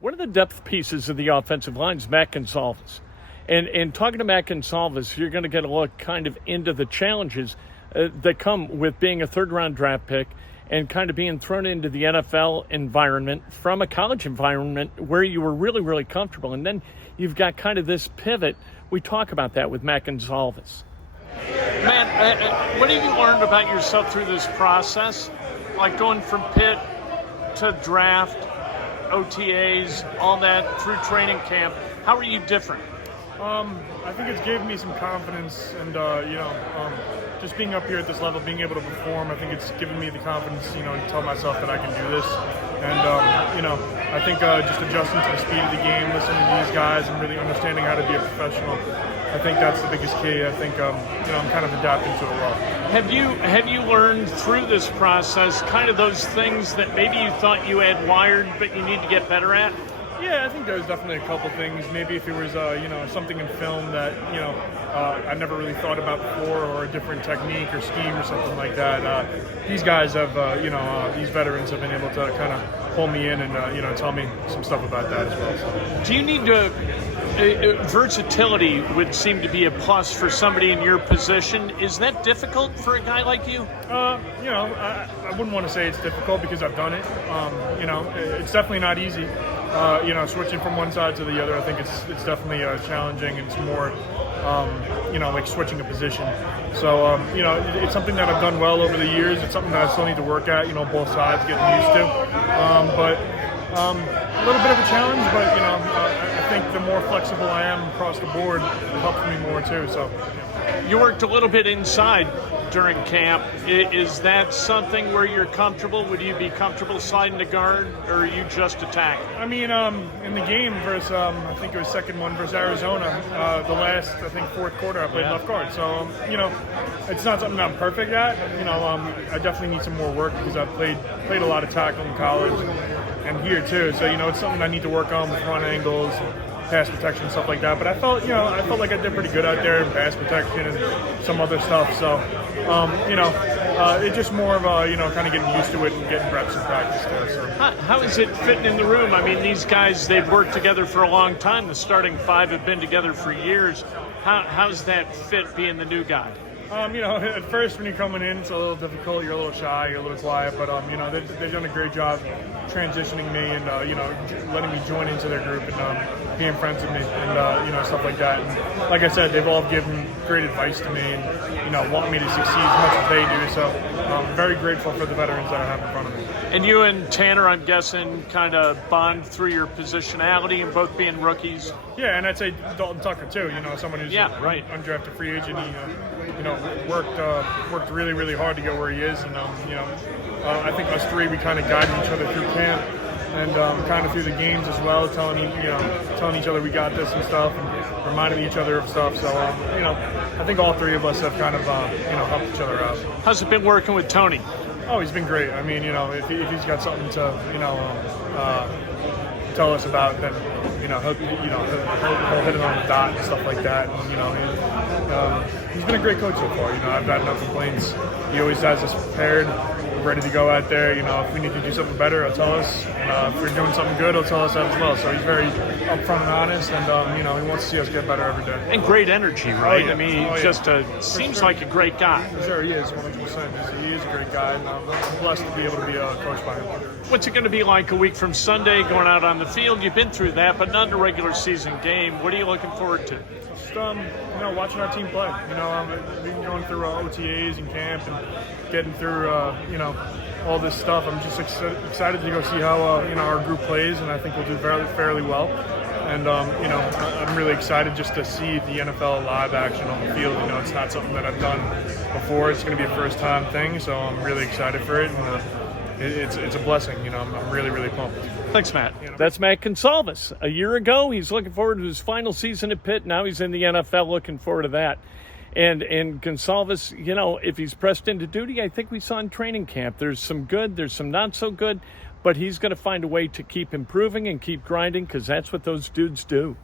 One of the depth pieces of the offensive line is Matt Goncalves. And talking to Matt Goncalves, you're going to get a look kind of into the challenges that come with being a third-round draft pick and kind of being thrown into the NFL environment from a college environment where you were really, really comfortable. And then you've got kind of this pivot. We talk about that with Matt Goncalves. Matt, what have you learned about yourself through this process? Like going from Pitt to draft, OTAs, all that through training camp. How are you different? I think it's given me some confidence and, just being up here at this level, being able to perform, I think it's given me the confidence, to tell myself that I can do this. And, I think just adjusting to the speed of the game, listening to these guys and really understanding how to be a professional, I think that's the biggest key. I think, I'm kind of adapting to it well. Have you learned through this process kind of those things that maybe you thought you had wired but you need to get better at? Yeah, I think there's definitely a couple things. Maybe if it was, something in film that, I never really thought about before, or a different technique or scheme or something like that. These guys have, these veterans have been able to kind of pull me in and, tell me some stuff about that as well. So. Do you need to, versatility would seem to be a plus for somebody in your position. Is that difficult for a guy like you? I wouldn't want to say it's difficult because I've done it. It's definitely not easy. Switching from one side to the other, I think it's definitely challenging, and it's more, like switching a position. So, it's something that I've done well over the years. It's something that I still need to work at, both sides, getting used to. A little bit of a challenge, but, I think the more flexible I am across the board, it helps me more too. So, you worked a little bit inside during camp. Is that something where you're comfortable? Would you be comfortable sliding to guard, or are you just attack? I mean, in the game versus, I think it was second one versus Arizona, the last, fourth quarter, I played left guard. So, it's not something I'm perfect at. I definitely need some more work because I've played a lot of tackle in college and here too. So, it's something I need to work on with front angles, pass protection and stuff like that. But I felt like I did pretty good out there in pass protection and some other stuff. So, it's just more of kind of getting used to it and getting reps in practice there. So. How is it fitting in the room? I mean, these guys, they've worked together for a long time. The starting five have been together for years. How's that fit being the new guy? At first when you're coming in, it's a little difficult. You're a little shy, you're a little quiet, but they've done a great job transitioning me and letting me join into their group and being friends with me and stuff like that. And like I said, they've all given great advice to me and want me to succeed as much as they do. So I'm very grateful for the veterans that I have in front of me. And you and Tanner, I'm guessing, kind of bond through your positionality and both being rookies. Yeah, and I'd say Dalton Tucker too. Someone who's right. Undrafted free agent. He worked really, really hard to get where he is, and I think us three, we kind of guided each other through camp and kind of through the games as well, telling each other we got this and stuff, and reminding each other of stuff. So I think all three of us have kind of helped each other out. How's it been working with Tony? Oh, he's been great. I mean, if he's got something to tell us about, then he'll hit it on the dot and stuff like that. And, he's been a great coach so far. I've got no complaints. He always has us prepared, ready to go out there. If we need to do something better, he'll tell us. If we're doing something good, he'll tell us that as well. So he's very upfront and honest, and he wants to see us get better every day. And great energy, right? Oh, yeah. I mean, he seems like a great guy. For sure, he is 100%. He is a great guy, and I'm blessed to be able to be coached by him. What's it going to be like a week from Sunday, going out on the field? You've been through that, but not a regular season game. What are you looking forward to? Just watching our team play. We've been going through OTAs and camp and getting through all this stuff. I'm just excited to go see how our group plays, and I think we'll do fairly well. And I'm really excited just to see the NFL live action on the field. It's not something that I've done before. It's going to be a first-time thing, so I'm really excited for it. And it's a blessing. I'm really, really pumped. Thanks, Matt. That's Matt Goncalves. A year ago, he's looking forward to his final season at Pitt. Now he's in the NFL, looking forward to that. And Goncalves, if he's pressed into duty, I think we saw in training camp, there's some good, there's some not so good, but he's going to find a way to keep improving and keep grinding, because that's what those dudes do.